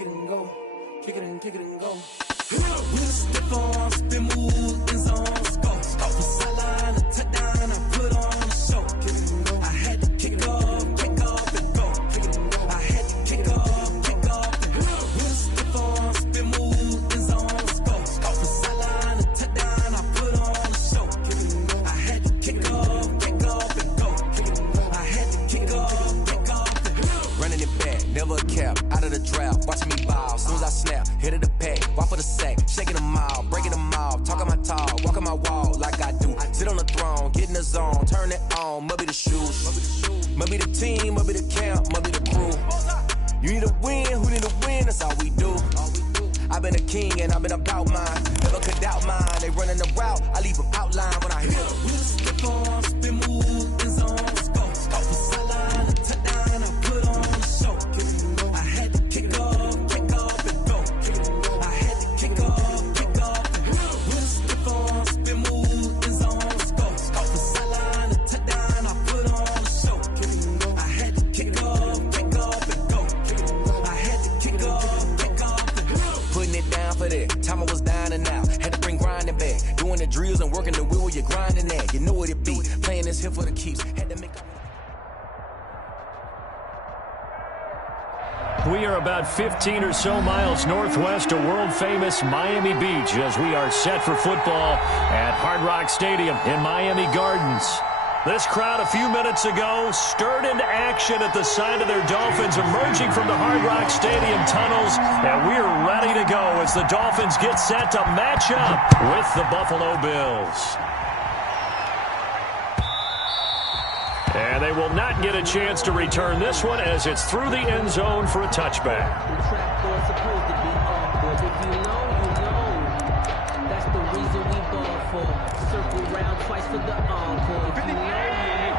kick it and go. Kick it and go. With a stiff arm, spin move, in zones, go. Off the sideline, a touchdown, I put on a show. Kick it and go. I had to kick off and go. Kick it and go. I had to kick off and go. With a stiff arm, spin move, in zones, go. Off the sideline, a touchdown, I put on a show. Kick it and go. I had to kick off and go. Kick it and go. I had to kick off and go. Running it back, never a cap, out of the draft, watching me ball. Soon as I snap, hit of the pack, walk for the sack, shaking them all, breaking them off, talking my talk, walking my wall like I do. Sit on the throne, get in the zone, turn it on, must be the shoes, must be the team, must be the camp, must be the crew. You need a win, who need a win, that's all we do. I've been a king and I've been about mine, never could doubt mine. They running the route, I leave them outline when I hit them. With a stiff arm, spin move, in zones, go. Off the sideline, a touchdown, I put on a show. Kick it and go. I had to kick off and go. Kick it and go. I had to kick off and go. With a stiff arm, spin move, in zones, go. Off the sideline, a touchdown, I put on a show. Kick it and go. I had to kick off and go. Kick it and go. I had to kick off and go. Putting it down for that, time I was down and out, had to bring grinding back, doing the drills and working the wheel where you're grinding at, you know what it be, playing this here for the keeps, had to make. We are about 15 or so miles northwest of world-famous Miami Beach as we are set for football at Hard Rock Stadium in Miami Gardens. This crowd a few minutes ago stirred into action at the side of their Dolphins emerging from the Hard Rock Stadium tunnels, and we're ready to go as the Dolphins get set to match up with the Buffalo Bills. And they will not get a chance to return this one as it's through the end zone for a touchback. The trapdoor's supposed to be awkward. If you know, you know. That's the reason we ball for. Circle round twice for the encore. If you know, you know.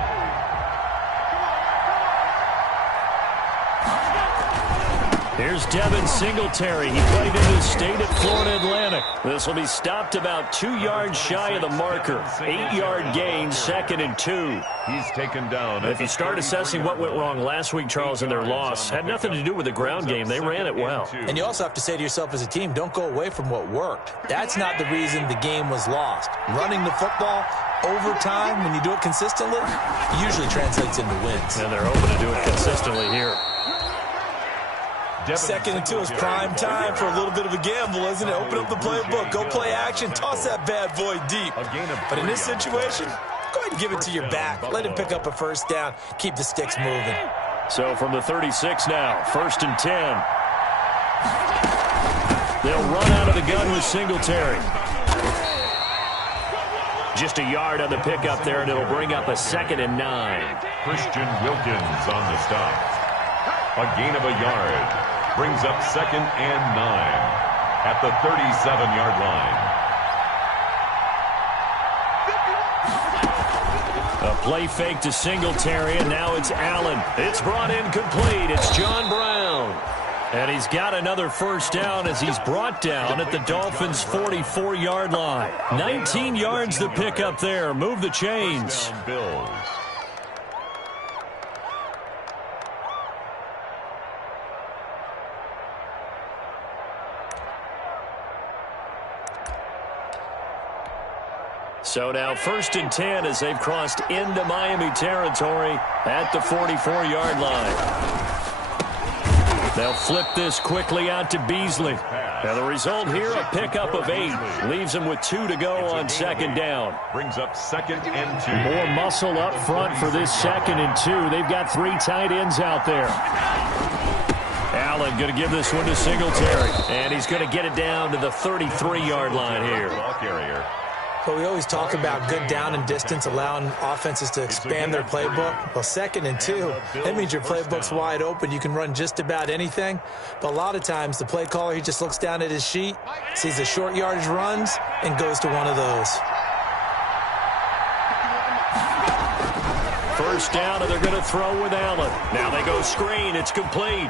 Here's Devin Singletary. He played in his state at Florida Atlantic. This will be stopped about 2 yards shy of the marker. 8-yard gain, 2nd and 2. He's taken down. If you start assessing what went wrong last week, Charles, in their loss, had nothing to do with the ground game. They ran it well. And you also have to say to yourself as a team, don't go away from what worked. That's not the reason the game was lost. Running the football over time, when you do it consistently, usually translates into wins. And they're hoping to do it consistently here. 2nd and 2 is prime time for a little bit of a gamble, isn't it? Open up the playbook, go play action, toss that bad boy deep. But in this situation, go ahead and give it to your back. Let him pick up a first down. Keep the sticks moving. So from the 36 now, 1st and 10. They'll run out of the gun with Singletary. Just a yard on the pickup there, and it'll bring up a 2nd and 9. Christian Wilkins on the stop. A gain of a yard. Brings up 2nd and 9 at the 37-yard line. A play fake to Singletary, and now it's Allen. It's brought in complete. It's John Brown. And he's got another first down as he's brought down at the Dolphins' 44-yard line. 19 yards to pick up there. Move the chains. Bills. So now 1st and 10 as they've crossed into Miami territory at the 44-yard line. They'll flip this quickly out to Beasley. Now the result here, a pickup of 8. Leaves them with 2 to go on 2nd down. Brings up 2nd and 2. More muscle up front for this 2nd and 2. They've got 3 tight ends out there. Allen going to give this one to Singletary. And he's going to get it down to the 33-yard line here. Ball carrier. But we always talk about good down and distance, allowing offenses to expand their playbook. Well, 2nd and 2, that means your playbook's wide open. You can run just about anything. But a lot of times, the play caller, he just looks down at his sheet, sees the short yardage runs, and goes to one of those. First down, and they're going to throw with Allen. Now they go screen. It's complete.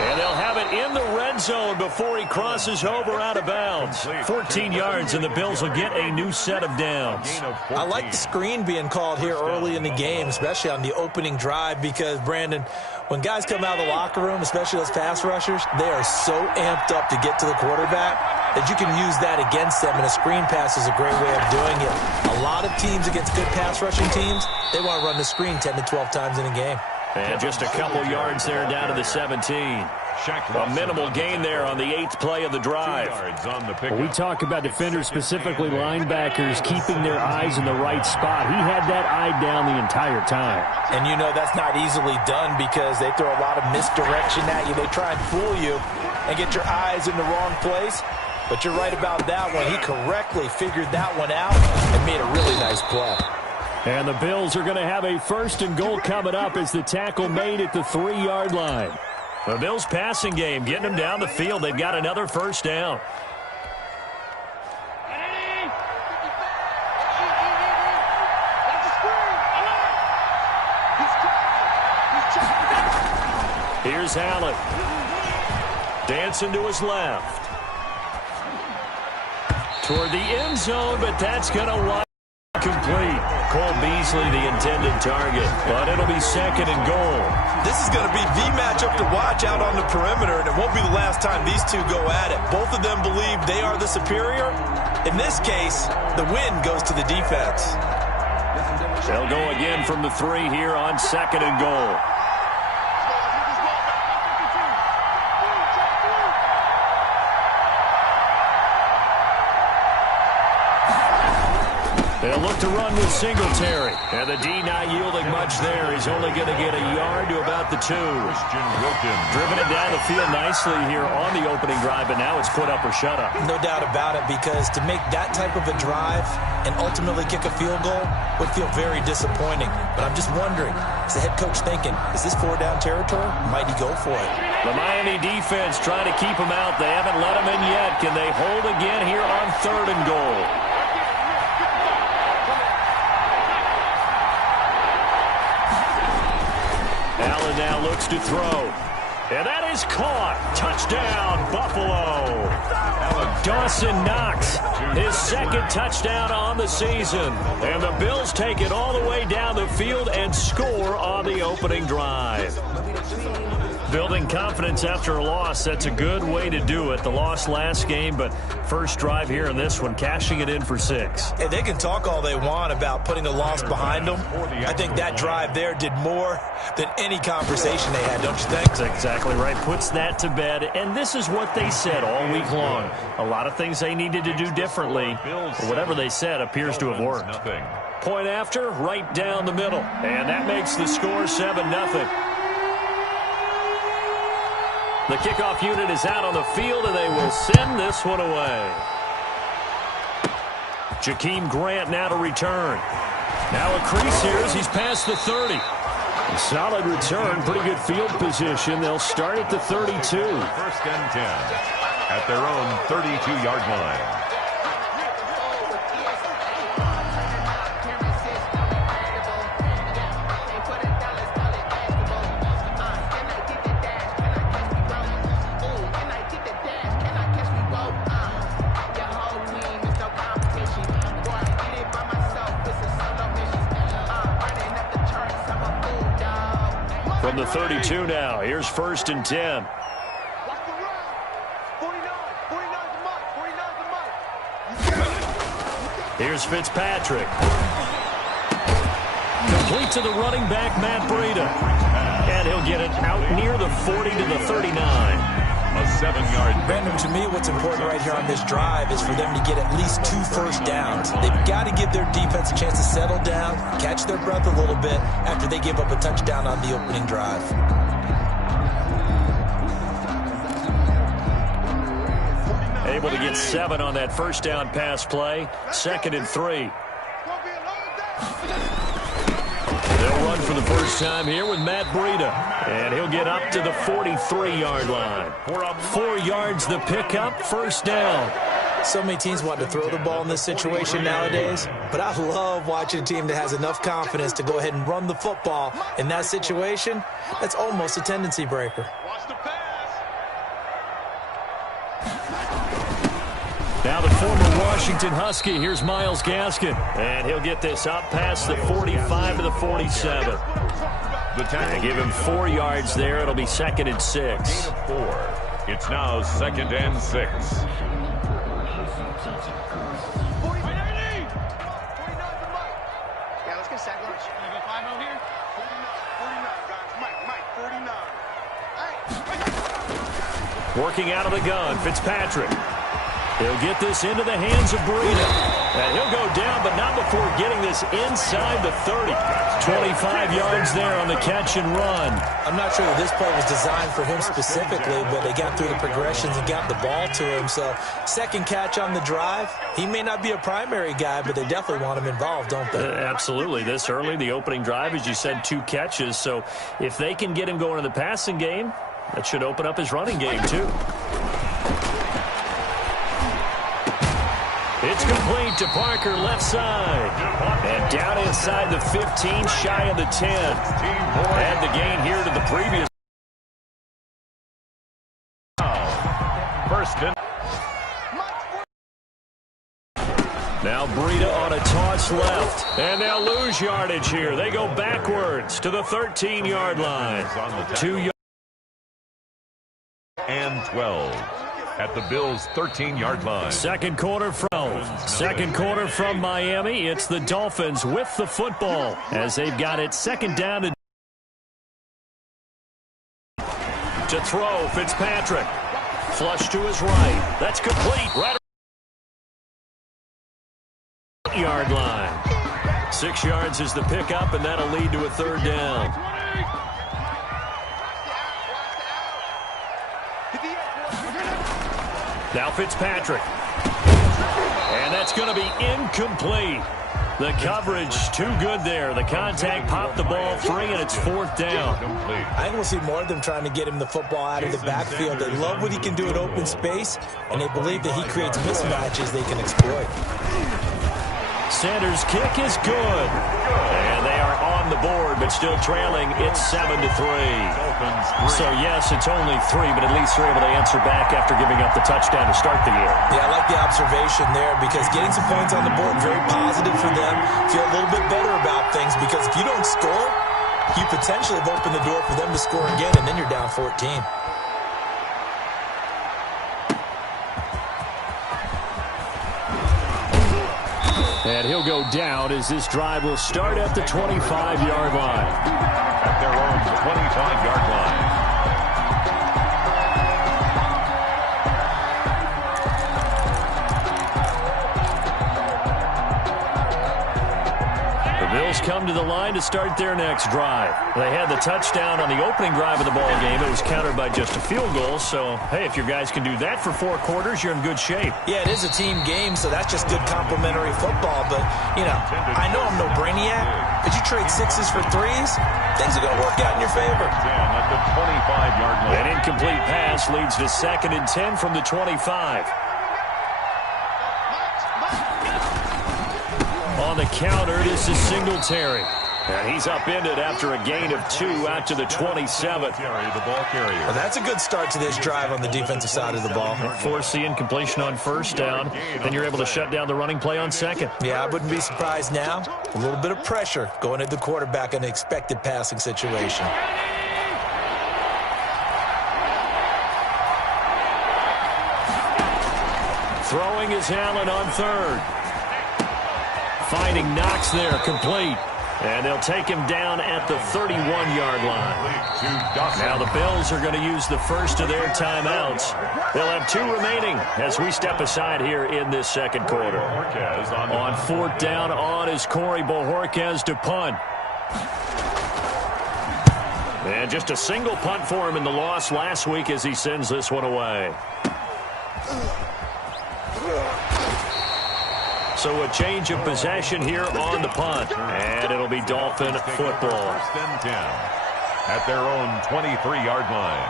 And they'll have it in the red zone before he crosses over out of bounds. 14 yards, and the Bills will get a new set of downs. I like the screen being called here early in the game, especially on the opening drive, because, Brandon, when guys come out of the locker room, especially those pass rushers, they are so amped up to get to the quarterback that you can use that against them, and a screen pass is a great way of doing it. A lot of teams against good pass rushing teams, they want to run the screen 10 to 12 times in a game. And just a couple yards there down to the 17. A minimal gain there on the 8th play of the drive. When we talk about defenders, specifically linebackers, keeping their eyes in the right spot, he had that eye down the entire time. And you know that's not easily done because they throw a lot of misdirection at you. They try and fool you and get your eyes in the wrong place. But you're right about that one. He correctly figured that one out and made a really nice play. And the Bills are going to have a 1st and goal coming up as the tackle made at the 3-yard line. The Bills passing game, getting them down the field. They've got another 1st down. Here's Allen. Dancing to his left. Toward the end zone, but that's going to line complete. Cole Beasley, the intended target, but it'll be 2nd and goal. This is going to be the matchup to watch out on the perimeter, and it won't be the last time these two go at it. Both of them believe they are the superior. In this case, the win goes to the defense. They'll go again from the 3 here on 2nd and goal. They'll look to run with Singletary. And the D not yielding much there. He's only going to get a yard to about the 2. Driven it down the field nicely here on the opening drive, but now it's put up or shut up. No doubt about it, because to make that type of a drive and ultimately kick a field goal would feel very disappointing. But I'm just wondering, is the head coach thinking, is this 4-down territory? Might he go for it? The Miami defense trying to keep him out. They haven't let him in yet. Can they hold again here on 3rd and goal? Allen now looks to throw. And that is caught. Touchdown, Buffalo. Dawson Knox, his 2nd touchdown on the season. And the Bills take it all the way down the field and score on the opening drive. Building confidence after a loss, that's a good way to do it. The loss last game, but first drive here in this one, cashing it in for 6. Hey, they can talk all they want about putting a loss behind them. I think that drive there did more than any conversation they had, don't you think? That's exactly right. Puts that to bed, and this is what they said all week long. A lot of things they needed to do differently, but whatever they said appears to have worked. Point after, right down the middle, and that makes the score 7-0. The kickoff unit is out on the field, and they will send this one away. Jakeem Grant now to return. Now a crease here as he's past the 30. A solid return, pretty good field position. They'll start at the 32. 1st and 10 at their own 32-yard line. From the 32 now, here's 1st and 10. Here's Fitzpatrick. Complete to the running back, Matt Breida. And he'll get it out near the 40 to the 39. A 7-yard. Brandon, to me, what's important right here on this drive is for them to get at least 2 first downs. They've got to give their defense a chance to settle down, catch their breath a little bit after they give up a touchdown on the opening drive. Able to get 7 on that 1st down pass play. 2nd and 3. They'll run for the first time here with Matt Breida. And he'll get up to the 43-yard line. 4 yards the pickup, 1st down. So many teams want to throw the ball in this situation nowadays, but I love watching a team that has enough confidence to go ahead and run the football in that situation. That's almost a tendency breaker. Watch the pass. Now the former Washington Husky, here's Myles Gaskin. And he'll get this up past the 45 to the 47. They give him 4 yards there. It'll be 2nd and 6. 4. It's now 2nd and 6. Working out of the gun, Fitzpatrick. He'll get this into the hands of Breida. And he'll go down, but not before getting this inside the 30. 25 yards there on the catch and run. I'm not sure that this play was designed for him specifically, but they got through the progressions and got the ball to him. So, second catch on the drive. He may not be a primary guy, but they definitely want him involved, don't they? Absolutely. This early, the opening drive, as you said, 2 catches. So, if they can get him going in the passing game, that should open up his running game, too. It's complete to Parker, left side. And down inside the 15, shy of the 10. Add the gain here to the previous. First and now Breida on a toss left. And they'll lose yardage here. They go backwards to the 13-yard line. 2 yards. And 12 at the Bills' 13-yard line. Second quarter from Miami. It's the Dolphins with the football as they've got it 2nd down to throw. Fitzpatrick. Flush to his right. That's complete. Right yard line. 6 yards is the pickup, and that'll lead to a 3rd down. Now Fitzpatrick. And that's going to be incomplete. The coverage too good there. The contact popped the ball free, and it's 4th down. I think we'll see more of them trying to get him the football out of the backfield. They love what he can do in open space, and they believe that he creates mismatches they can exploit. Sanders' kick is good. And they are on the board, but still trailing. It's 7-3. So, yes, it's only 3, but at least they're able to answer back after giving up the touchdown to start the year. Yeah, I like the observation there because getting some points on the board, very positive for them. Feel a little bit better about things because if you don't score, you potentially have opened the door for them to score again, and then you're down 14. And he'll go down as this drive will start at the 25-yard line. At their own 25-yard line. The Bills come to the line to start their next drive. They had the touchdown on the opening drive of the ball game. It was countered by just a field goal. So, hey, if your guys can do that for 4 quarters, you're in good shape. Yeah, it is a team game, so that's just good complementary football. But, you know, I know I'm no brainiac, but you trade 6s for 3s, things are going to work out in your favor. At the 25-yard line. An incomplete pass leads to 2nd and 10 from the 25. On the counter, this is Singletary. And he's upended after a gain of 2 out to the 27. Well, that's a good start to this drive on the defensive side of the ball. Force the incompletion on 1st down. Then you're able to shut down the running play on 2nd. Yeah, I wouldn't be surprised now. A little bit of pressure going at the quarterback in an expected passing situation. Throwing is Allen on 3rd. Finding Knox there, complete. And they'll take him down at the 31-yard line. Now the Bills are going to use the first of their timeouts. They'll have 2 remaining as we step aside here in this 2nd quarter. On 4th down, on is Corey Bojorquez to punt. And just a single punt for him in the loss last week as he sends this one away. So a change of possession here on the punt. And it'll be Dolphin football. 1st and 10 at their own 23-yard line.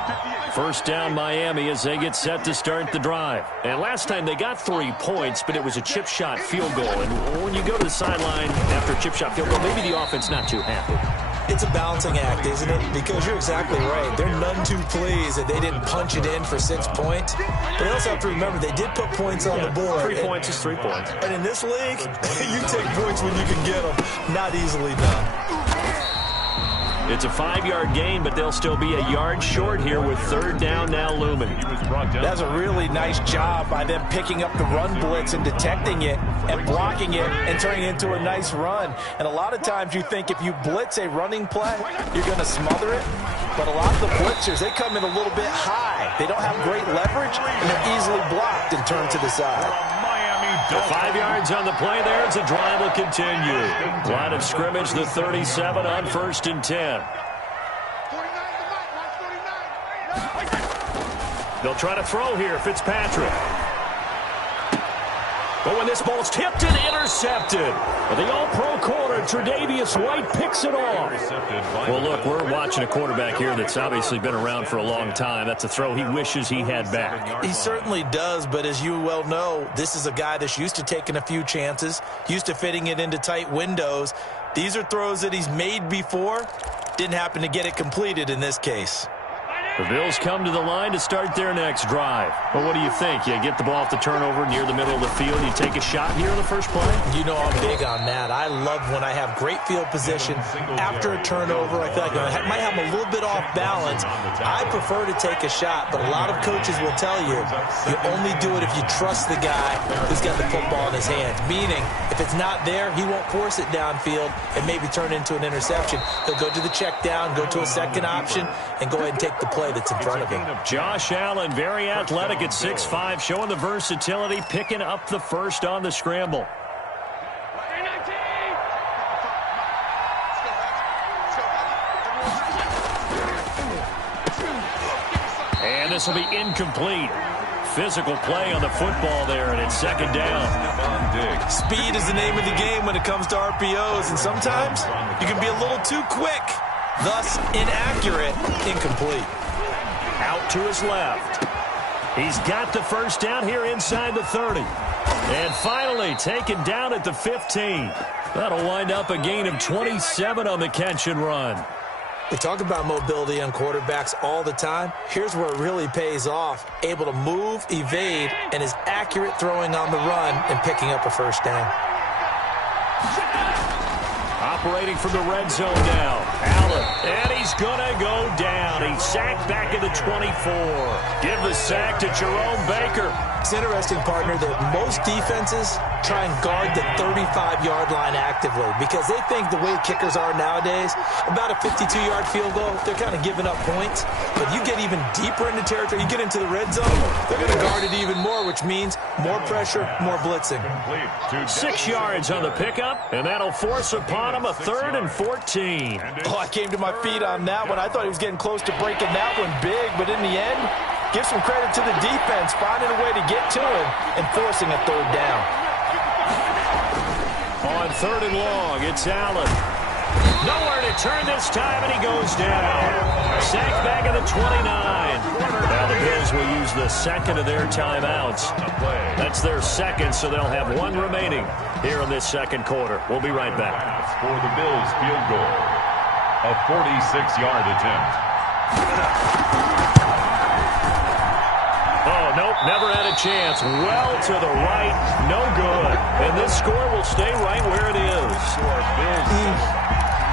1st down Miami as they get set to start the drive. And last time they got 3 points, but it was a chip shot field goal. And when you go to the sideline after a chip shot field goal, maybe the offense not too happy. It's a balancing act, isn't it? Because you're exactly right. They're none too pleased that they didn't punch it in for 6 points. But they also have to remember they did put points on the board. 3 points is 3 points. And in this league, you take points when you can get them. Not easily done. It's a 5-yard gain, but they'll still be a yard short here with 3rd down now looming. That's a really nice job by them picking up the run blitz and detecting it and blocking it and turning it into a nice run. And a lot of times you think if you blitz a running play, you're going to smother it. But a lot of the blitzers, they come in a little bit high. They don't have great leverage, and they're easily blocked and turned to the side. 5 yards on the play there as the drive will continue. Line of scrimmage, the 37 on 1st and 10. They'll try to throw here, Fitzpatrick. But when this ball's tipped and intercepted, the all-pro corner, Tre'Davious White, picks it off. Well, look, we're watching a quarterback here that's obviously been around for a long time. That's a throw he wishes he had back. He certainly does, but as you well know, this is a guy that's used to taking a few chances, used to fitting it into tight windows. These are throws that he's made before. Didn't happen to get it completed in this case. The Bills come to the line to start their next drive. Well, what do you think? You get the ball off the turnover near the middle of the field. You take a shot here in the first play? You know I'm big on that. I love when I have great field position. After a turnover, I feel like I might have a little bit off balance. I prefer to take a shot, but a lot of coaches will tell you, you only do it if you trust the guy who's got the football in his hands. Meaning, if it's not there, he won't force it downfield and maybe turn into an interception. He'll go to the check down, go to a second option, and go ahead and take the play that's in front of him. Josh Allen, very athletic at 6'5", showing the versatility, picking up the first on the scramble. And this will be incomplete. Physical play on the football there, and it's 2nd down. Speed is the name of the game when it comes to RPOs, and sometimes you can be a little too quick. Thus, inaccurate, incomplete. Out to his left. He's got the first down here inside the 30. And finally taken down at the 15. That'll wind up a gain of 27 on the catch and run. We talk about mobility on quarterbacks all the time. Here's where it really pays off. Able to move, evade, and is accurate throwing on the run and picking up a first down. Operating from the red zone now. Allen, and he's going to go down. He's sacked back at the 24. Give the sack to Jerome Baker. It's interesting, partner, that most defenses try and guard the 35-yard line actively because they think the way kickers are nowadays, about a 52-yard field goal, they're kind of giving up points. But you get even deeper into territory, you get into the red zone, they're going to guard it even more, which means more pressure, more blitzing. 6 yards on the pickup, and that'll force upon him a 3rd and 14. Oh, I came to my feet on that one. I thought he was getting close to breaking that one big, but in the end, give some credit to the defense, finding a way to get to him and forcing a 3rd down. On 3rd and long, it's Allen. Nowhere to turn this time, and he goes down. Sacked back at the 29. Now the Bills will use the 2nd of their timeouts. That's their 2nd, so they'll have 1 remaining here in this 2nd quarter. We'll be right back. For the Bills field goal, a 46-yard attempt. Oh, nope, never had a chance. Well to the right, no good. And this score will stay right where it is.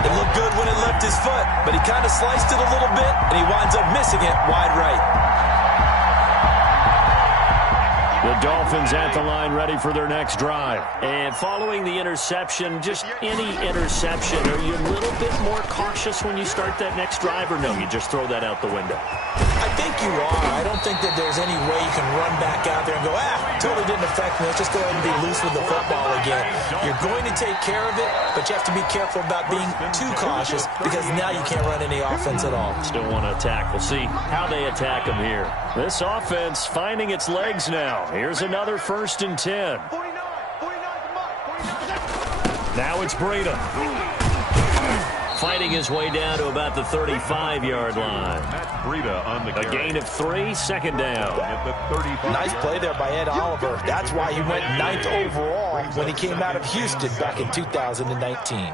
It looked good when it left his foot, but he kind of sliced it a little bit, and he winds up missing it wide right. The Dolphins at the line ready for their next drive. And following the interception, just any interception, are you a little bit more cautious when you start that next drive, or no, you just throw that out the window? I think you are. I don't think that there's any way you can run back out there and go, totally didn't affect me. Let's just go ahead and be loose with the football again. You're going to take care of it, but you have to be careful about being too cautious because now you can't run any offense at all. Still want to attack. We'll see how they attack them here. This offense finding its legs now. Here's another 1st and 10. Now it's Breida. Fighting his way down to about the 35-yard line. A gain of 3, 2nd down. Nice play there by Ed Oliver. That's why he went 9th overall when he came out of Houston back in 2019.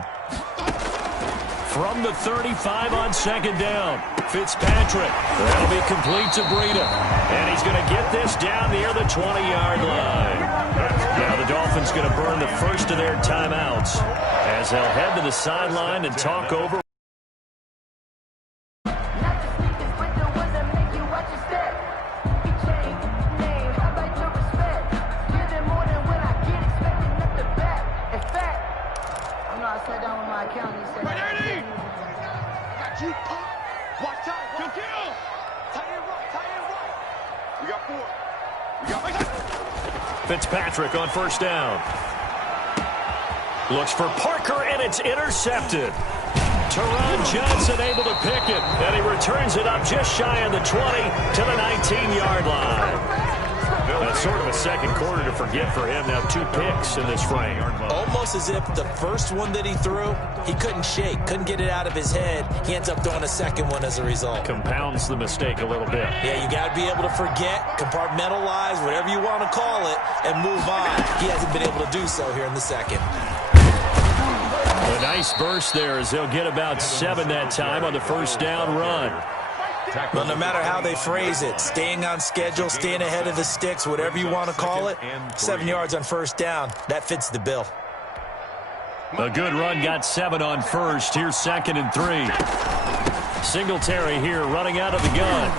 from the 35 on second down. Fitzpatrick. That'll be complete to Breida. And he's going to get this down near the 20-yard line. Now the Dolphins going to burn the first of their timeouts as they'll head to the sideline and talk over. Fitzpatrick on first down. Looks for Parker, and it's intercepted. Teron Johnson able to pick it, and he returns it up just shy of the 20 to the 19-yard line. That's sort of a second quarter to forget for him. Now 2 picks in this frame. Almost as if the first one that he threw, he couldn't shake, couldn't get it out of his head. He ends up throwing a second one as a result. Compounds the mistake a little bit. Yeah, you got to be able to forget, compartmentalize, whatever you want to call it, and move on. He hasn't been able to do so here in the second. A nice burst there as they'll get about 7 that time on the first down run. Well, no matter how they phrase it, staying on schedule, staying ahead of the sticks, whatever you want to call it, 7 yards on first down, that fits the bill. A good run got 7 on first. Here's 2nd and 3. Singletary here running out of the gun.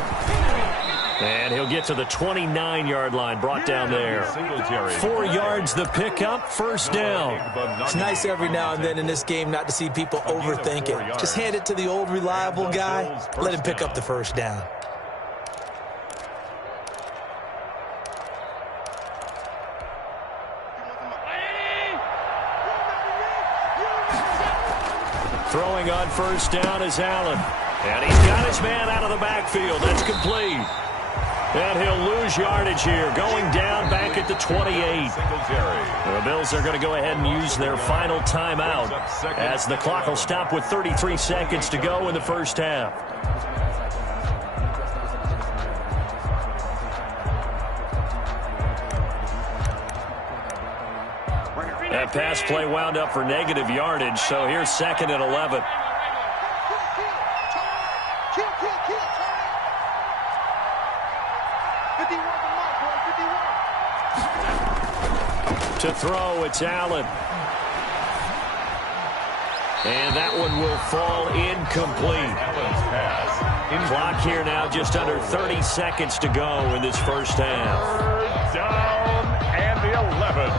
And he'll get to the 29-yard line, brought down there. 4 yards the pickup, first down. It's nice every now and then in this game not to see people overthink it. Just hand it to the old reliable guy, let him pick up the first down. Throwing on first down is Allen. And he's got his man out of the backfield. That's complete. And he'll lose yardage here, going down back at the 28. The Bills are going to go ahead and use their final timeout as the clock will stop with 33 seconds to go in the first half. That pass play wound up for negative yardage, so here's 2nd and 11. To throw, it's Allen. And that one will fall incomplete. Clock here now, just under 30 seconds to go in this first half. Down and the 11.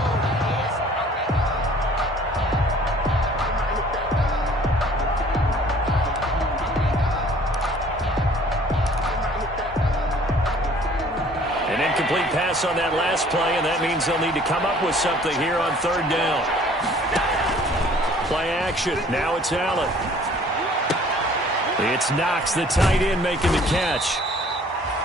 An incomplete pass on that last play, and that means they'll need to come up with something here on 3rd down. Play action. Now it's Allen. It's Knox, the tight end, making the catch.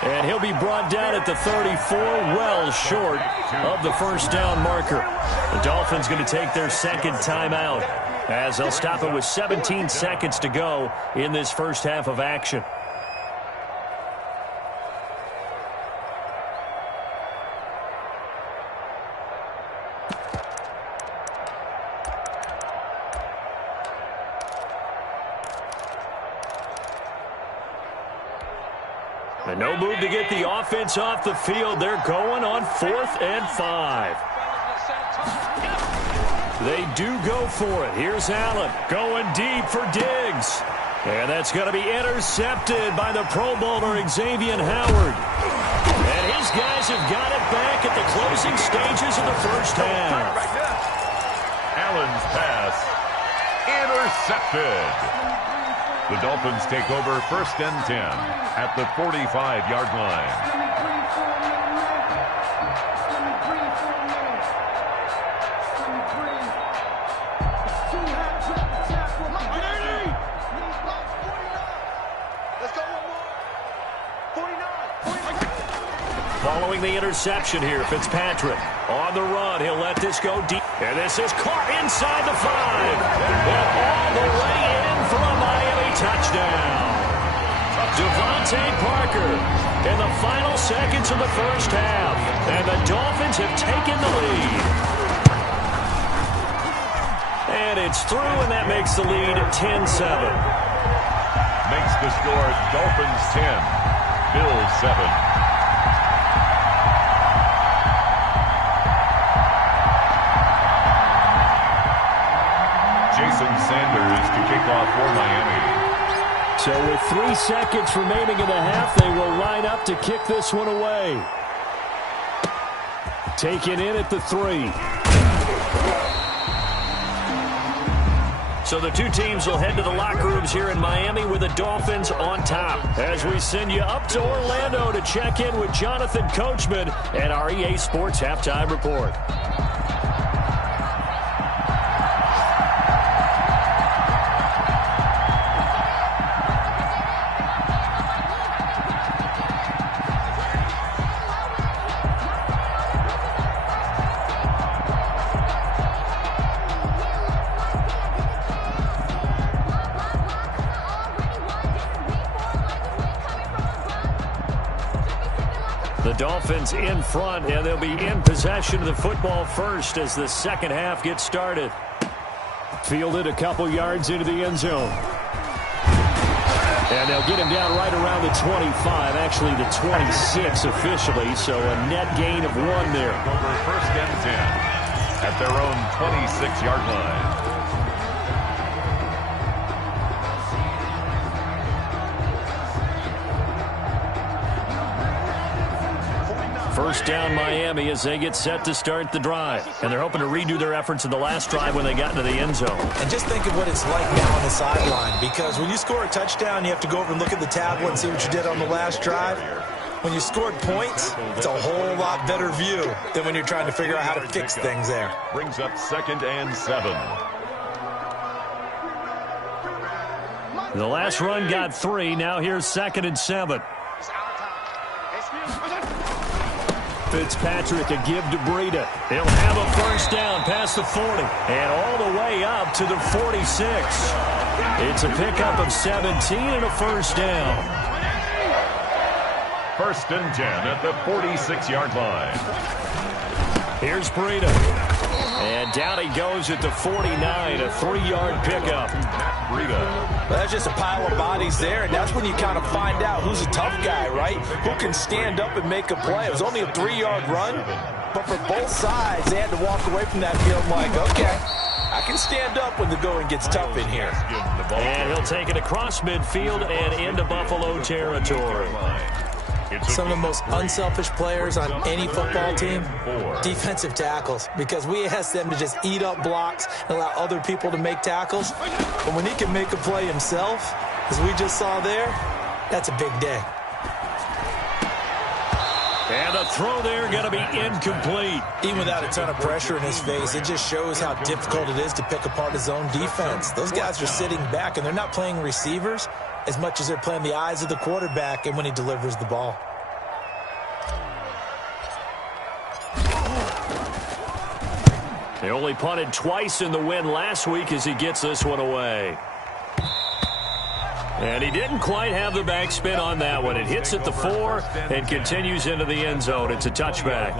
And he'll be brought down at the 34, well short of the first down marker. The Dolphins going to take their 2nd timeout as they'll stop it with 17 seconds to go in this first half of action. And no move to get the offense off the field. They're going on 4th and 5. They do go for it. Here's Allen going deep for Diggs. And that's going to be intercepted by the Pro Bowler Xavier Howard. And his guys have got it back at the closing stages of the first half. Allen's pass intercepted. The Dolphins take over 1st and 10 at the 45-yard line. Following the interception here, Fitzpatrick on the run. He'll let this go deep. And this is caught inside the 5. And all the way in for a Miami touchdown. Devontae Parker in the final seconds of the first half. And the Dolphins have taken the lead. And it's through, and that makes the lead 10-7. Makes the score Dolphins 10, Bills 7. Jason Sanders to kick off for Miami. So with 3 seconds remaining in the half, they will line up to kick this one away. Taken in at the 3. So the two teams will head to the locker rooms here in Miami with the Dolphins on top. As we send you up to Orlando to check in with Jonathan Coachman and our EA Sports Halftime Report. The Dolphins in front, and they'll be in possession of the football first as the second half gets started. Fielded a couple yards into the end zone. And they'll get him down right around the 25, actually the 26 officially, so a net gain of 1 there. Over first and 10 at their own 26-yard line. First down Miami as they get set to start the drive. And they're hoping to redo their efforts in the last drive when they got into the end zone. And just think of what it's like now on the sideline, because when you score a touchdown, you have to go over and look at the tablet and see what you did on the last drive. When you scored points, it's a whole lot better view than when you're trying to figure out how to fix things there. Brings up 2nd and 7. The last run got 3. Now here's 2nd and 7. Fitzpatrick a give to Breida. He'll have a first down past the 40 and all the way up to the 46. It's a pickup of 17 and a first down. First and 10 at the 46-yard line. Here's Breida. And down he goes at the 49, a 3-yard pickup. Breida. Well, that's just a pile of bodies there, and that's when you kind of find out who's a tough guy, right? Who can stand up and make a play. It was only a 3-yard run, but for both sides, they had to walk away from that field like, okay, I can stand up when the going gets tough in here. And he'll take it across midfield and into Buffalo territory. Some of the most unselfish players on any football team, defensive tackles, because we ask them to just eat up blocks and allow other people to make tackles. But when he can make a play himself, as we just saw there, that's a big day. And a throw there going to be incomplete. Even without a ton of pressure in his face, it just shows how difficult it is to pick apart his own defense. Those guys are sitting back, and they're not playing receivers as much as they're playing the eyes of the quarterback and when he delivers the ball. They only punted twice in the win last week as he gets this one away. And he didn't quite have the backspin on that one. It hits at the 4 and continues into the end zone. It's a touchback.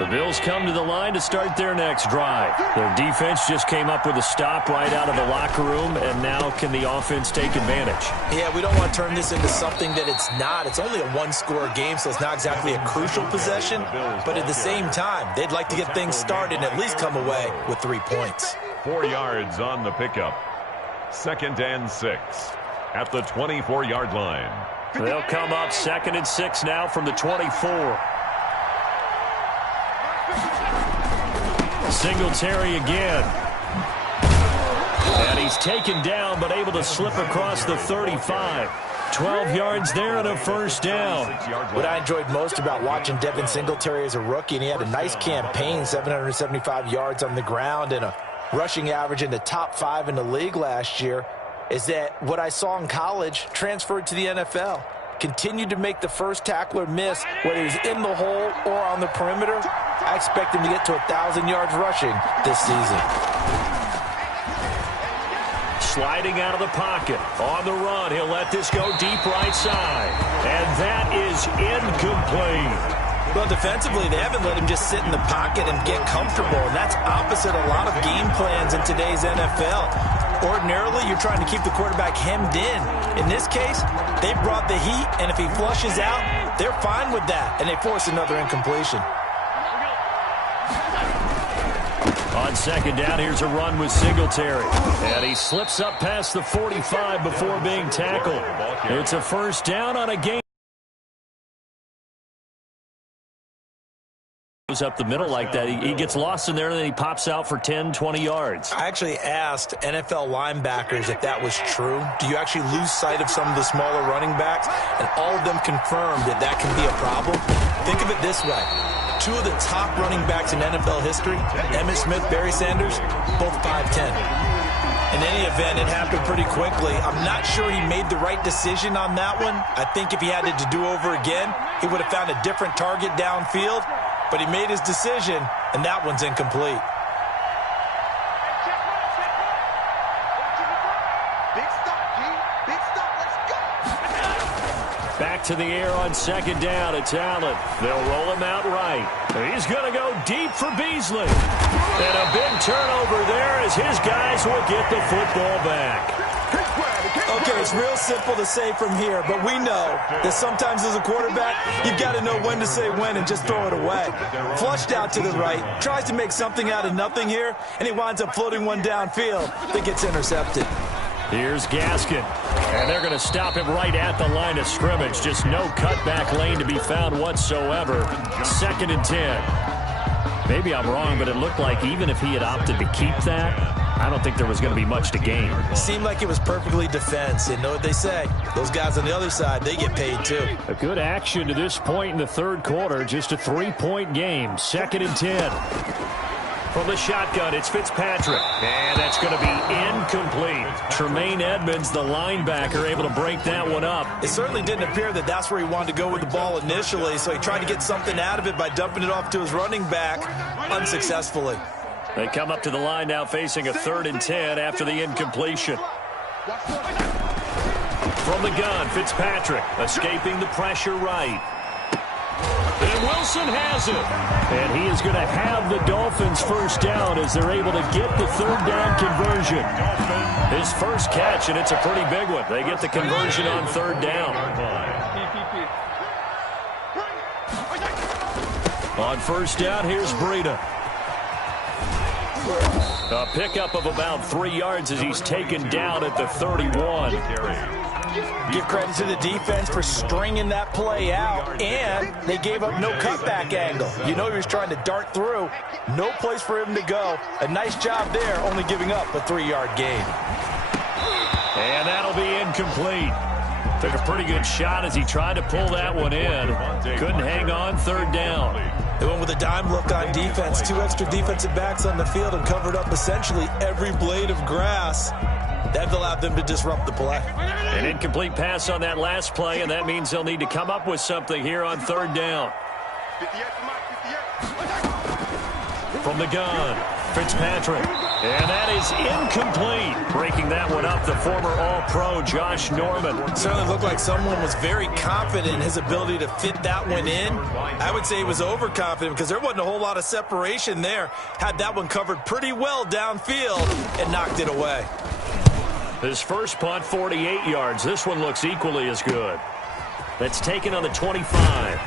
The Bills come to the line to start their next drive. Their defense just came up with a stop right out of the locker room, and now can the offense take advantage? Yeah, we don't want to turn this into something that it's not. It's only a one-score game, so it's not exactly a crucial possession. But at the same time, they'd like to get things started and at least come away with 3 points. 4 yards on the pickup. 2nd and 6 at the 24-yard line. They'll come up 2nd and 6 now from the 24. Singletary again. And he's taken down, but able to slip across the 35. 12 yards there and a first down. What I enjoyed most about watching Devin Singletary as a rookie, and he had a nice campaign, 775 yards on the ground and a rushing average in the top 5 in the league last year, is that what I saw in college transferred to the NFL. Continued to make the first tackler miss, whether he's in the hole or on the perimeter. I expect him to get to 1,000 yards rushing this season. sliding out of the pocket. On the run, he'll let this go deep right side. And that is incomplete. Well, defensively, they haven't let him just sit in the pocket and get comfortable, and that's opposite a lot of game plans in today's NFL. Ordinarily, you're trying to keep the quarterback hemmed in. In this case, they brought the heat, and if he flushes out, they're fine with that, and they force another incompletion. On second down, here's a run with Singletary. And he slips up past the 45 before being tackled. It's a first down on a game. Up the middle like that. He gets lost in there, and then he pops out for 10, 20 yards. I actually asked NFL linebackers if that was true. Do you actually lose sight of some of the smaller running backs? And all of them confirmed that that can be a problem. Think of it this way. Two of the top running backs in NFL history, Emmitt Smith, Barry Sanders, both 5'10". In any event, it happened pretty quickly. I'm not sure he made the right decision on that one. I think if he had it to do over again, he would have found a different target downfield. But he made his decision, and that one's incomplete. Back to the air on second down. It's Allen. They'll roll him out right. He's going to go deep for Beasley. And a big turnover there as his guys will get the football back. Okay, it's real simple to say from here, but we know that sometimes as a quarterback, you've got to know when to say when and just throw it away. Flushed out to the right, tries to make something out of nothing here, and he winds up floating one downfield that gets intercepted. Here's Gaskin, and they're going to stop him right at the line of scrimmage. Just no cutback lane to be found whatsoever. 2nd and 10. Maybe I'm wrong, but it looked like even if he had opted to keep that, I don't think there was going to be much to gain. Seemed like it was perfectly defense. And know what they say? Those guys on the other side, they get paid too. A good action to this point in the third quarter. Just a 3-point game. 2nd and 10. From the shotgun, it's Fitzpatrick. And that's going to be incomplete. Tremaine Edmonds, the linebacker, able to break that one up. It certainly didn't appear that that's where he wanted to go with the ball initially, so he tried to get something out of it by dumping it off to his running back unsuccessfully. They come up to the line now facing a 3rd and 10 after the incompletion. From the gun, Fitzpatrick escaping the pressure right. And Wilson has it. And he is going to have the Dolphins first down as they're able to get the 3rd down conversion. His first catch, and it's a pretty big one. They get the conversion on 3rd down. On first down, here's Breida. A pickup of about 3 yards as he's taken down at the 31. Give credit to the defense for stringing that play out, and they gave up no cutback angle. You know he was trying to dart through. No place for him to go. A nice job there, only giving up a 3-yard gain. And that'll be incomplete. Took a pretty good shot as he tried to pull that one in. Couldn't hang on 3rd down. They went with a dime look on defense. 2 extra defensive backs on the field and covered up essentially every blade of grass. That allowed them to disrupt the play. An incomplete pass on that last play, and that means they'll need to come up with something here on 3rd down. From the gun, Fitzpatrick. And that is incomplete. Breaking that one up, the former All-Pro Josh Norman. Certainly looked like someone was very confident in his ability to fit that one in. I would say he was overconfident because there wasn't a whole lot of separation there. Had that one covered pretty well downfield and knocked it away. His first punt, 48 yards. This one looks equally as good. That's taken on the 25.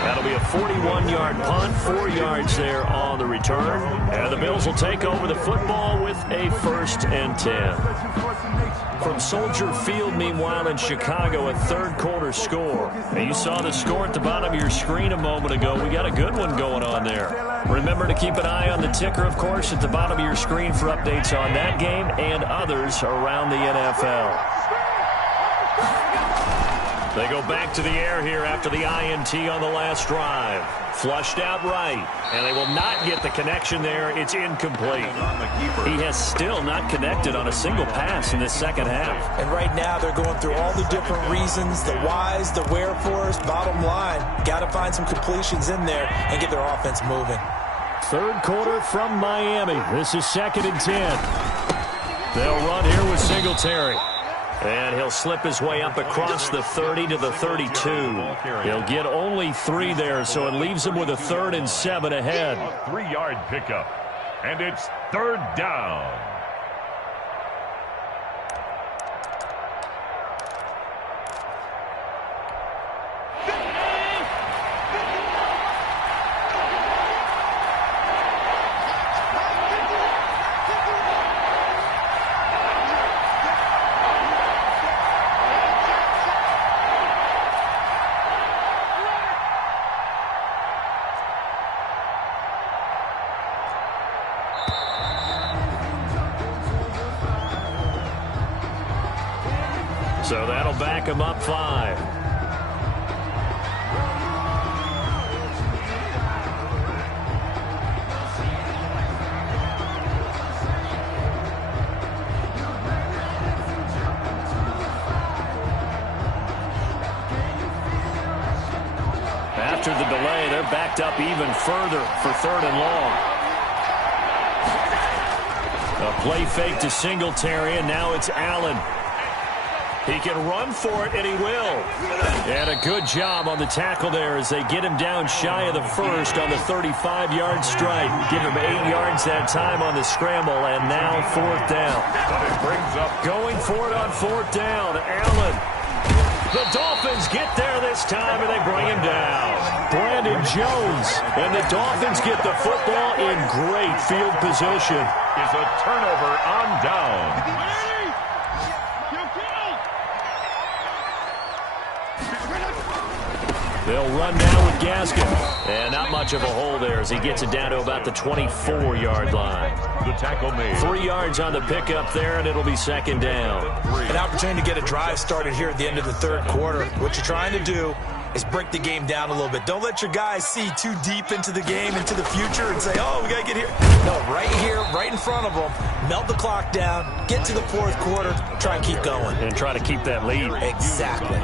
That'll be a 41-yard punt, 4 yards there on the return. And the Bills will take over the football with a 1st and 10. From Soldier Field, meanwhile, in Chicago, a 3rd quarter score. And you saw the score at the bottom of your screen a moment ago. We got a good one going on there. Remember to keep an eye on the ticker, of course, at the bottom of your screen for updates on that game and others around the NFL. They go back to the air here after the INT on the last drive. Flushed out right, and they will not get the connection there. It's incomplete. He has still not connected on a single pass in this second half. And right now they're going through all the different reasons, the whys, the wherefores. Bottom line, got to find some completions in there and get their offense moving. 3rd quarter from Miami. This is 2nd and 10. They'll run here with Singletary. And he'll slip his way up across the 30 to the 32. He'll get only 3 there, so it leaves him with a 3rd and 7 ahead. A 3-yard pickup, and it's 3rd down. So that'll back him up 5. After the delay, they're backed up even further for 3rd and long. A play fake to Singletary, and now it's Allen. He can run for it, and he will. And a good job on the tackle there as they get him down shy of the 1st on the 35-yard strike. Give him 8 yards that time on the scramble, and now 4th down. Going for it on 4th down, Allen. The Dolphins get there this time, and they bring him down. Brandon Jones, and the Dolphins get the football in great field position. Is a turnover on down. They'll run now with Gaskin. And not much of a hole there as he gets it down to about the 24-yard line. The tackle made. 3 yards on the pickup there, and it'll be 2nd down. An opportunity to get a drive started here at the end of the 3rd quarter. What you're trying to do is break the game down a little bit. Don't let your guys see too deep into the game, into the future, and say, oh, we got to get here. No, right here, right in front of them, melt the clock down, get to the 4th quarter, try and keep going. And try to keep that lead. Exactly.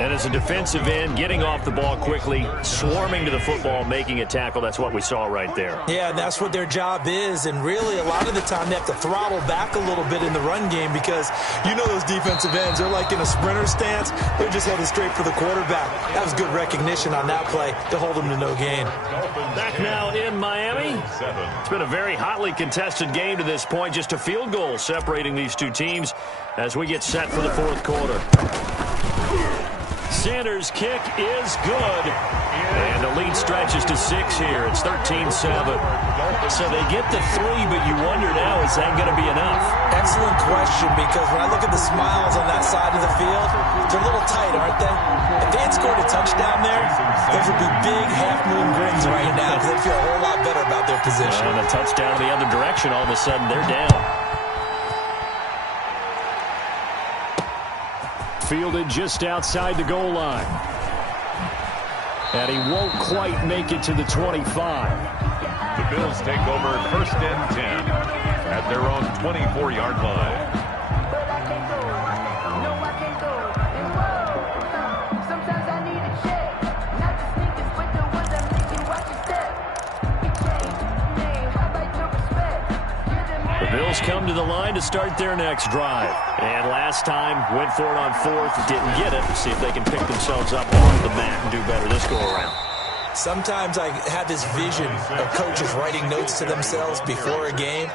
And as a defensive end, getting off the ball quickly, swarming to the football, making a tackle, that's what we saw right there. Yeah, and that's what their job is, and really a lot of the time they have to throttle back a little bit in the run game because you know those defensive ends, they're like in a sprinter stance, they're just headed straight for the quarterback. That was good recognition on that play to hold them to no gain. Back now in Miami. It's been a very hotly contested game to this point. Just a field goal separating these two teams as we get set for the 4th quarter. Sanders' kick is good. And the lead stretches to 6 here. It's 13-7. So they get the 3, but you wonder now, is that going to be enough? Excellent question, because when I look at the smiles on that side of the field, they're a little tight, aren't they? If they had scored a touchdown there, those would be big half-moon grins right now because they feel a whole lot better about their position. And a touchdown the other direction, all of a sudden they're down. Fielded just outside the goal line. And he won't quite make it to the 25. The Bills take over 1st and 10 at their own 24-yard line. The Bills come to the line to start their next drive. And last time, went for it on 4th, didn't get it. See if they can pick themselves up off the mat and do better this go-around. Sometimes I have this vision of coaches writing notes to themselves before a game.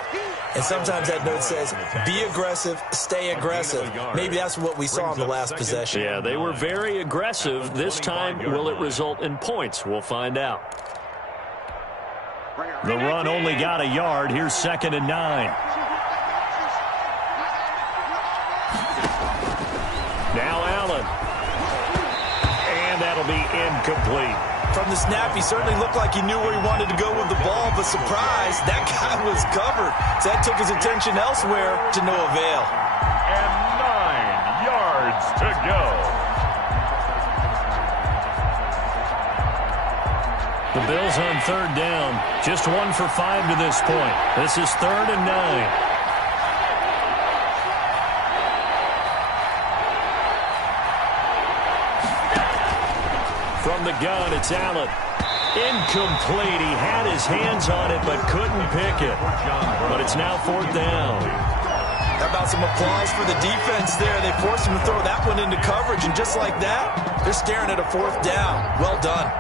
And sometimes that note says, be aggressive, stay aggressive. Maybe that's what we saw in the last possession. Yeah, they were very aggressive. This time, will it result in points? We'll find out. The run only got a yard. Here's 2nd and 9. Now Allen. And that'll be incomplete. From the snap, he certainly looked like he knew where he wanted to go with the ball, but surprise, that guy was covered. So that took his attention elsewhere to no avail. And 9 yards to go. The Bills on 3rd down. Just 1 for 5 to this point. This is 3rd and 9. From the gun, it's Allen. Incomplete. He had his hands on it, but couldn't pick it. But it's now 4th down. about some applause for the defense there? They forced him to throw that one into coverage, and just like that, they're staring at a 4th down. Well done.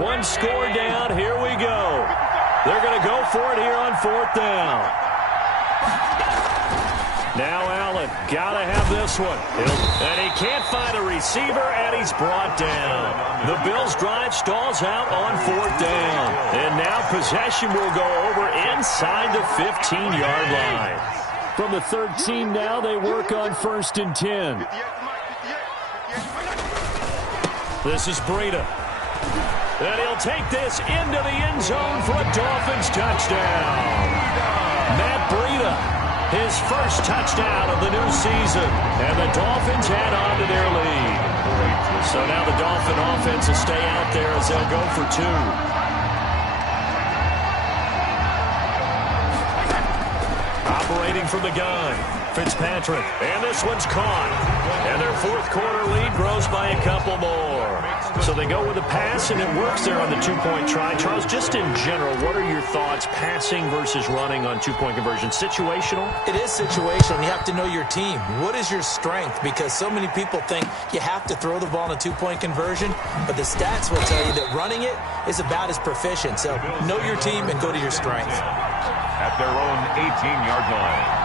One score down. Here we go. They're going to go for it here on 4th down. Now Allen, got to have this one. And he can't find a receiver, and he's brought down. The Bills' drive stalls out on 4th down. And now possession will go over inside the 15-yard line. From the 13 now, they work on 1st and 10. This is Breida. And he'll take this into the end zone for a Dolphins touchdown. Matt Breida, his first touchdown of the new season. And the Dolphins add on to their lead. So now the Dolphin offense will stay out there as they'll go for 2. Operating from the gun, Fitzpatrick. And this one's caught. And their 4th quarter lead grows by a couple more. So they go with a pass, and it works there on the 2-point try. Charles, just in general, what are your thoughts passing versus running on 2-point conversion? Situational? It is situational. You have to know your team. What is your strength? Because so many people think you have to throw the ball in a 2-point conversion, but the stats will tell you that running it is about as proficient. So know your team and go to your strength. At their own 18-yard line.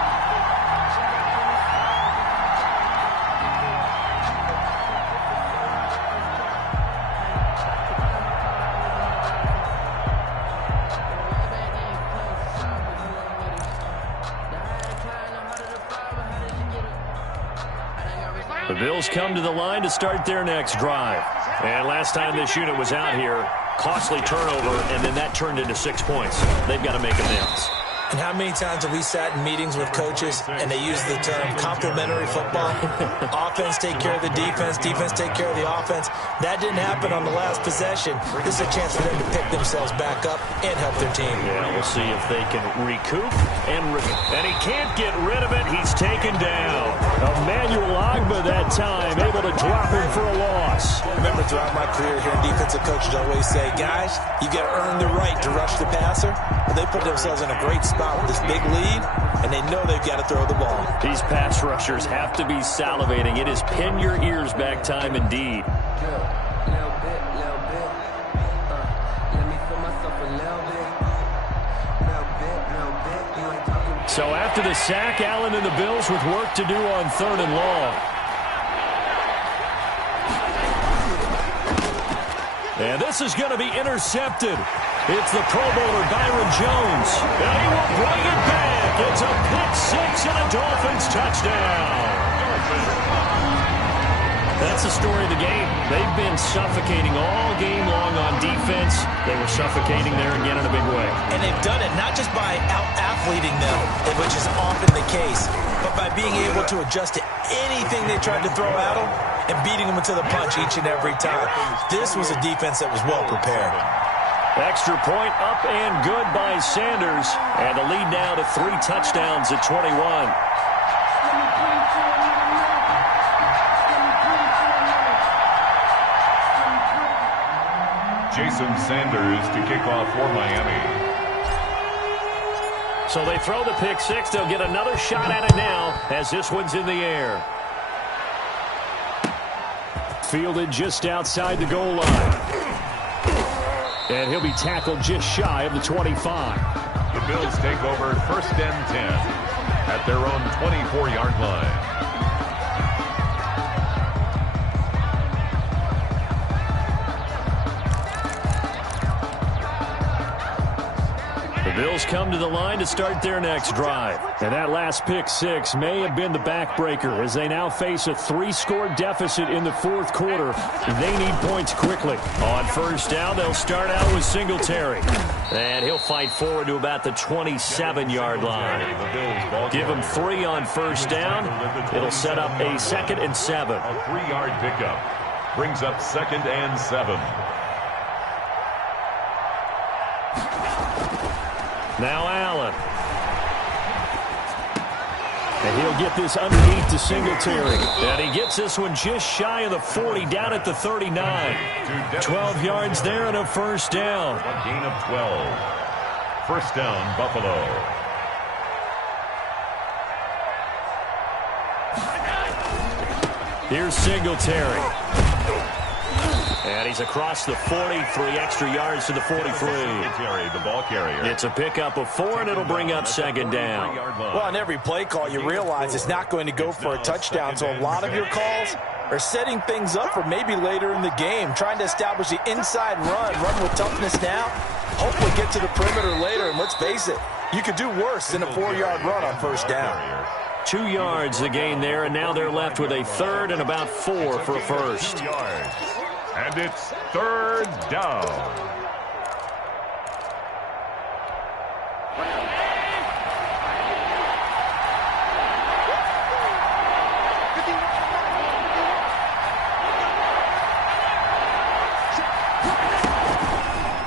The Bills come to the line to start their next drive. And last time this unit was out here, costly turnover, and then that turned into 6 points. They've got to make amends. And how many times have we sat in meetings with coaches and they use the term complementary football? Offense take care of the defense, defense take care of the offense. That didn't happen on the last possession. This is a chance for them to pick themselves back up and help their team. Yeah, we'll see if they can recoup. And he can't get rid of it. He's taken down. Emmanuel Ogbah that time, able to drop him for a loss. Remember, throughout my career here, defensive coaches always say, guys, you got to earn the right to rush the passer. Well, they put themselves in a great spot with this big lead, and they know they've got to throw the ball. These pass rushers have to be salivating. It is pin your ears back time indeed. So after the sack, Allen and the Bills with work to do on 3rd and long. And this is going to be intercepted. It's the Pro Bowler Byron Jones. And he will bring it back. It's a pick-6 and a Dolphins touchdown. That's the story of the game. They've been suffocating all game long on defense. They were suffocating there again in a big way. And they've done it not just by out-athleting them, which is often the case, but by being able to adjust to anything they tried to throw at them and beating them into the punch each and every time. This was a defense that was well prepared. Extra point up and good by Sanders. And the lead now to 3 touchdowns at 21. Jason Sanders to kick off for Miami. So they throw the pick-6. They'll get another shot at it now as this one's in the air. Fielded just outside the goal line. And he'll be tackled just shy of the 25. The Bills take over 1st and 10 at their own 24-yard line. The Bills come to the line to start their next drive. And that last pick-6 may have been the backbreaker as they now face a 3-score deficit in the 4th quarter. They need points quickly. On 1st down, they'll start out with Singletary. And he'll fight forward to about the 27-yard line. Give him 3 on 1st down. It'll set up a 2nd and 7. A 3-yard pickup brings up 2nd and 7. Now Allen. And he'll get this underneath to Singletary. And he gets this one just shy of the 40, down at the 39. 12 yards there and a first down. A gain of 12. First down, Buffalo. Here's Singletary. And he's across the 40, 3 extra yards to the 43. Singletary, the ball carrier. It's a pickup of 4, and it'll bring up second down. Well, on every play call, you realize it's not going to go for a touchdown, so a lot of your calls are setting things up for maybe later in the game, trying to establish the inside run with toughness now, hopefully get to the perimeter later, and let's face it, you could do worse than a 4-yard run on first down. 2 yards the gain there, and now they're left with a third and about 4 for a first. 2 yards. And it's third down.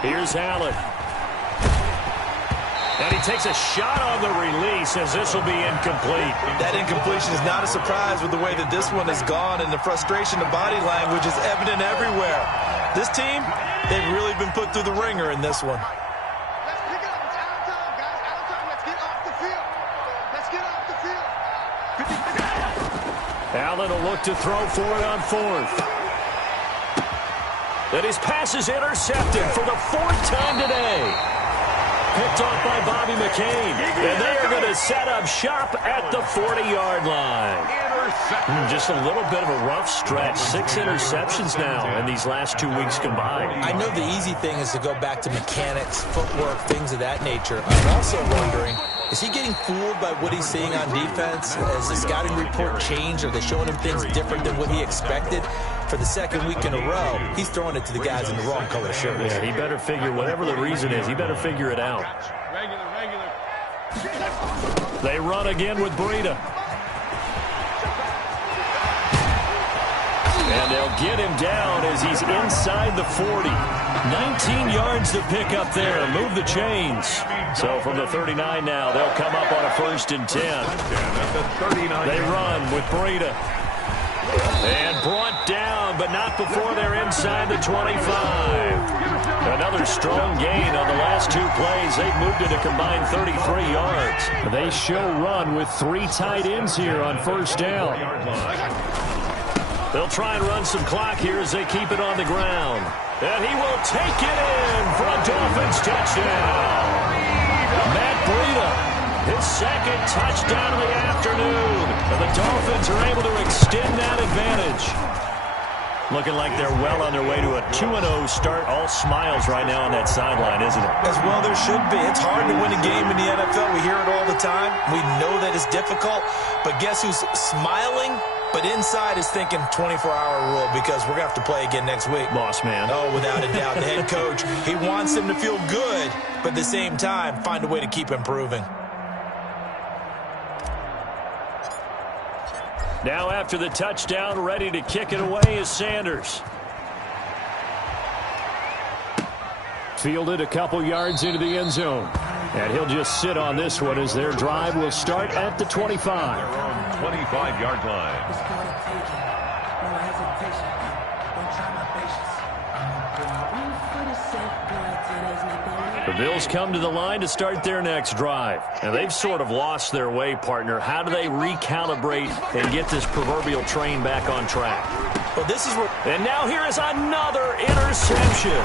Here's Allen. And he takes a shot on the release as this will be incomplete. That incompletion is not a surprise with the way that this one has gone, and the frustration of body language is evident everywhere. This team, they've really been put through the ringer in this one. Let's pick it up. It's out of time, guys. Out of time. Let's get off the field. Let's get off the field. Allen will look to throw for it on 4th. And his pass is intercepted for the 4th time today. Picked off by Bobby McCain. And they are going to set up shop at the 40-yard line. Just a little bit of a rough stretch. 6 interceptions now in these last 2 weeks combined. I know the easy thing is to go back to mechanics, footwork, things of that nature. I'm also wondering, is he getting fooled by what he's seeing on defense? Has the scouting report changed? Are they showing him things different than what he expected? For the second week in a row, he's throwing it to the guys in the wrong color shirts. Yeah, he better figure, whatever the reason is, he better figure it out. Regular. They run again with Breida. And they'll get him down as he's inside the 40. 19 yards to pick up there. Move the chains. So from the 39 now, they'll come up on a 1st and 10. They run with Breida. And brought down, but not before they're inside the 25. Another strong gain on the last 2 plays. They've moved it a combined 33 yards. They show run with 3 tight ends here on first down. They'll try and run some clock here as they keep it on the ground. And he will take it in for a Dolphins touchdown. Matt Breida. His 2nd touchdown of the afternoon. And the Dolphins are able to extend that advantage. Looking like they're well on their way to a 2-0 start. All smiles right now on that sideline, isn't it? As well there should be. It's hard to win a game in the NFL. We hear it all the time. We know that it's difficult. But guess who's smiling? But inside is thinking 24-hour rule because we're going to have to play again next week. Boss man. Oh, without a doubt. The head coach, he wants them to feel good, but at the same time, find a way to keep improving. Now after the touchdown, ready to kick it away is Sanders. Fielded a couple yards into the end zone. And he'll just sit on this one as their drive will start at the 25. 25-yard line. The Bills come to the line to start their next drive. And they've sort of lost their way, partner. How do they recalibrate and get this proverbial train back on track? Well, this is what... And now here is another interception.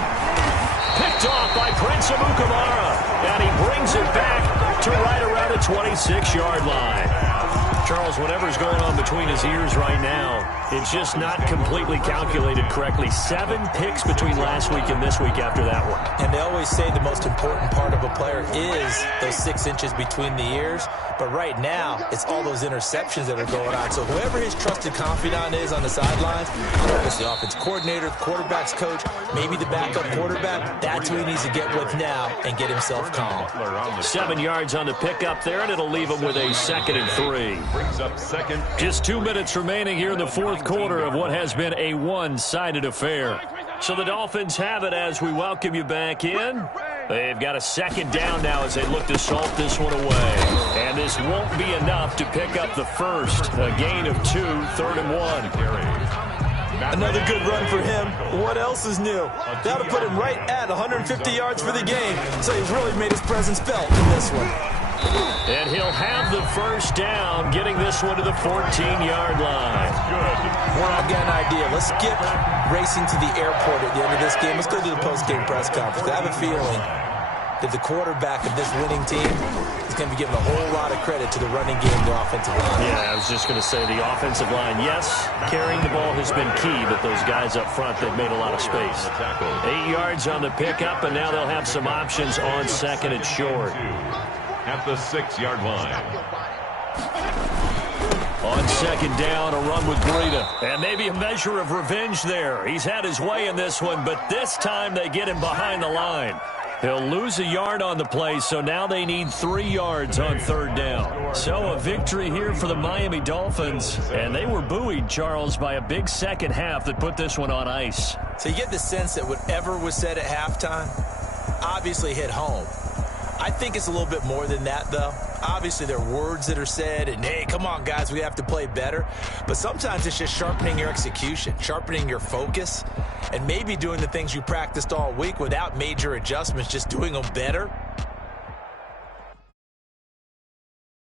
Picked off by Prince Amukamara. And he brings it back to right around the 26-yard line. Charles, whatever's going on between his ears right now, it's just not completely calculated correctly. 7 picks between last week and this week after that one. And they always say the most important part of a player is those 6 inches between the ears. But right now, it's all those interceptions that are going on. So whoever his trusted confidant is on the sidelines, whether it's the offense coordinator, the quarterback's coach, maybe the backup quarterback, that's who he needs to get with now and get himself calm. 7 yards on the pickup there, and it'll leave him with a 2nd and 3. Brings up second. Just 2 minutes remaining here in the 4th quarter of what has been a one-sided affair. So the Dolphins have it as we welcome you back in. They've got a second down now as they look to salt this one away. And this won't be enough to pick up the first. A gain of 2, 3rd and 1. Another good run for him. What else is new? That'll put him right at 150 yards for the game. So he's really made his presence felt in this one. And he'll have the first down, getting this one to the 14-yard line. I've got an idea. Let's skip racing to the airport at the end of this game. Let's go to the post-game press conference. I have a feeling that the quarterback of this winning team is going to be given a whole lot of credit to the running game and the offensive line. Yeah, I was just going to say the offensive line, yes, carrying the ball has been key, but those guys up front, they've made a lot of space. 8 yards on the pickup, and now they'll have some options on second and short. At the 6-yard line. On second down, a run with Breida. And maybe a measure of revenge there. He's had his way in this one, but this time they get him behind the line. He'll lose a yard on the play, so now they need 3 yards on 3rd down. So a victory here for the Miami Dolphins. And they were buoyed, Charles, by a big second half that put this one on ice. So you get the sense that whatever was said at halftime obviously hit home. I think it's a little bit more than that, though. Obviously, there are words that are said, and, hey, come on, guys, we have to play better. But sometimes it's just sharpening your execution, sharpening your focus, and maybe doing the things you practiced all week without major adjustments, just doing them better.